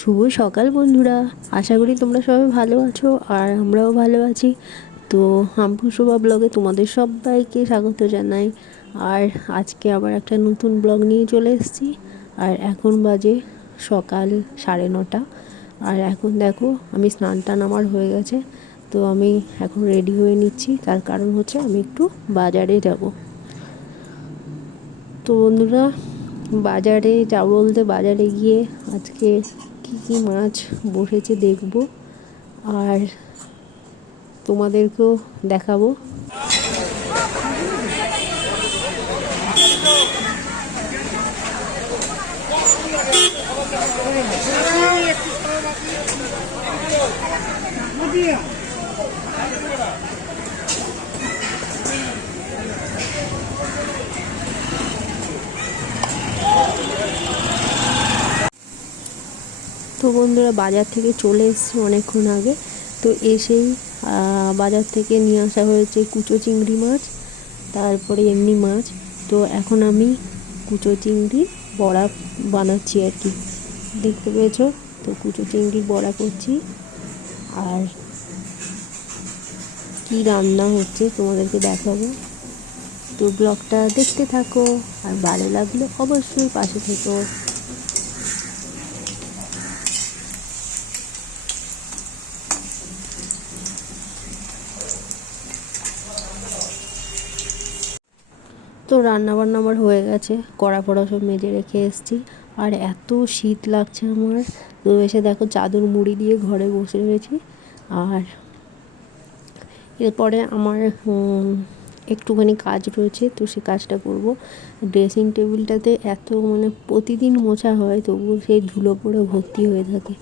শুভ সকাল বন্ধুরা। আশা করি তোমরা সবাই ভালো আছো আর আমরাও ভালো আছি। তো হামফু শোভা ব্লগে তোমাদের সবাইকে স্বাগত জানাই। আর আজকে আবার একটা নতুন ব্লগ নিয়ে চলে এসেছি। আর এখন বাজে সকাল সাড়ে নটা। আর এখন দেখো, আমি স্নান টান আমার হয়ে গেছে। তো আমি এখন রেডি হয়ে নিচ্ছি। তার কারণ হচ্ছে আমি একটু বাজারে যাব। তো বন্ধুরা, বাজারে যাব বলতে বাজারে গিয়ে আজকে কি কি মাছ বসেছে দেখব আর তোমাদেরকেও দেখাবো। তো বন্ধুরা বাজার থেকে চলে এসেছি অনেকক্ষণ আগে। তো এসেই বাজার থেকে নিয়ে আসা হয়েছে কুচো চিংড়ি মাছ, তারপরে এমনি মাছ। তো এখন আমি কুচো চিংড়ি বড়া বানাচ্ছি আর কি। দেখতে পেয়েছ? তো কুচো চিংড়ি বড়া করছি। আর কি রান্না হচ্ছে তোমাদেরকে দেখাবো। তো ব্লগটা দেখতে থাকো, আর ভালো লাগলে অবশ্যই পাশে থেকো। তো রান্না বান্না আমার হয়ে গেছে। কড়া ফড়া সব মেজে রেখে এসেছি। আর এত শীত লাগছে আমার। তো এসে দেখো চাদর মুড়ি দিয়ে ঘরে বসে রয়েছি। আর এরপরে আমার একটুখানি কাজ রয়েছে। তো সে কাজটা করব। ড্রেসিং টেবিলটাতে এত মানে প্রতিদিন মোছা হয়, তবুও সেই ধুলো পড়ে ভর্তি হয়ে থাকে।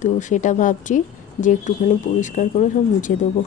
তো সেটা ভাবছি যে একটুখানি পরিষ্কার করে সব মুছে দেবো।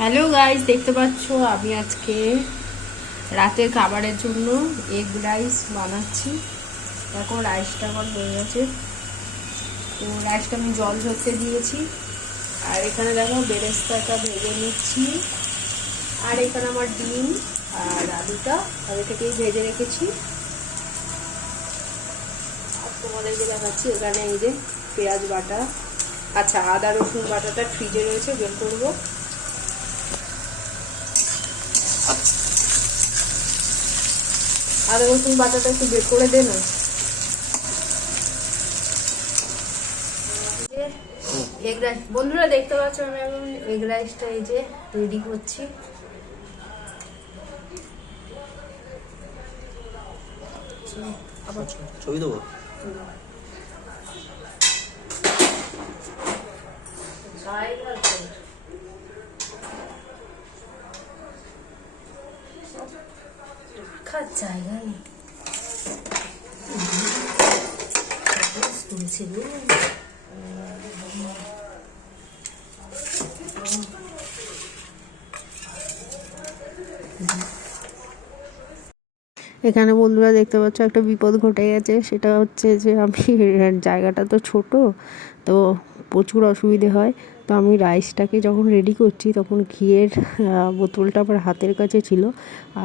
হ্যালো গাইস দেখতে পাচ্ছ? আমি আজকে রাতের খাবারের জন্য এগ রাইস বানাচ্ছি। দেখো রাইসটা আমার হয়ে গেছে। তো রাইসটা আমি জল ধরতে দিয়েছি। আর এখানে দেখো, বেরেস্তাটা ভেজে নিচ্ছি। আর এখানে আমার ডিম আর আলুটা আগে থেকেই ভেজে রেখেছি। আর তোমাদেরকে দেখাচ্ছি, এখানে এই যে পেঁয়াজ বাটা। আচ্ছা আদা রসুন বাটাটা ফ্রিজে রয়েছে, বের করব। আদা রসুন বাটাটা একটু বের করে দে না। এগ রাইস বন্ধুরা দেখতে পাচ্ছ আমি এখন এগ রাইসটা এই যে রেডি করছি। ছবি দেবো? রাখার জায়গা নেই এখানে বন্ধুরা দেখতে পাচ্ছ একটা বিপদ ঘটে গেছে। সেটা হচ্ছে যে আমি জায়গাটা তো ছোট, তো প্রচুর অসুবিধে হয়। তো আমি রাইসটাকে যখন রেডি করছি তখন ঘিয়ের বোতলটা আমার হাতের কাছে ছিল।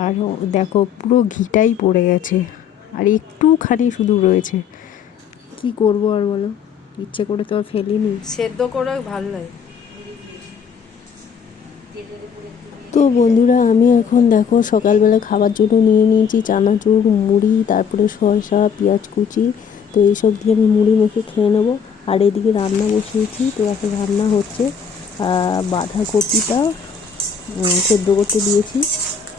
আর দেখো পুরো ঘিটাই পড়ে গেছে। আর একটুখানি শুধু রয়েছে। কি করব আর বলো? ইচ্ছে করে তো আর ফেলিনি। সেদ্ধ করে ভালো লাগে। তো বন্ধুরা আমি এখন দেখো সকালবেলা খাবার জন্য নিয়ে নিয়েছি চানাচুর মুড়ি তারপরে শসা পেঁয়াজ কুচি। তো এইসব দিয়ে আমি মুড়ি মেখে খেয়ে নেব। আর এদিকে রান্না বসিয়েছি, তো এখন রান্না হচ্ছে বাঁধাকপিটা সেদ্ধ করতে দিয়েছি।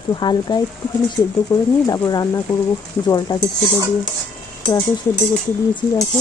তো হালকা একটুখানি সেদ্ধ করে নিই তারপর রান্না করব, জলটাকে ছেড়ে দিয়ে। তো এখন সেদ্ধ করতে দিয়েছি দেখো।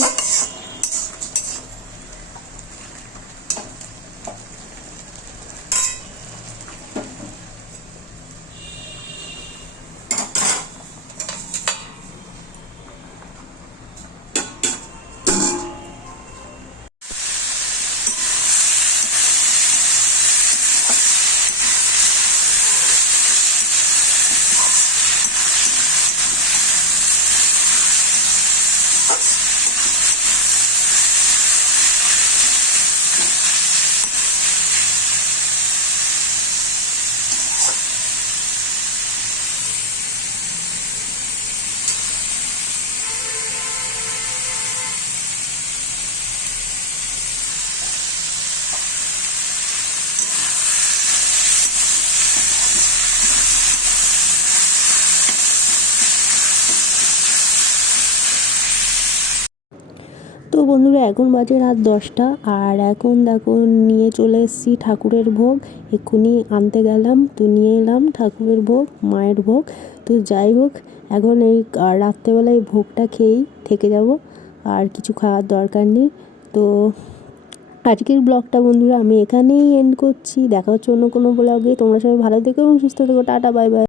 বন্ধুরা, এখন বাজে রাত দশটা আর এখন দেখো নিয়ে চলে এসেছি ঠাকুরের ভোগ। এক্ষুনি আনতে গেলাম, তো নিয়ে এলাম ঠাকুরের ভোগ, মায়ের ভোগ। তো যাই হোক, এখন এই রাত্রেবেলায় ভোগটা খেয়েই থেকে যাব, আর কিছু খাওয়ার দরকার নেই। তো আজকের ব্লগটা বন্ধুরা আমি এখানেই এন্ড করছি। দেখা হচ্ছে অন্য কোনো ব্লগে। তোমরা সবাই ভালো থেকো এবং সুস্থ থেকো। Tata, bye bye.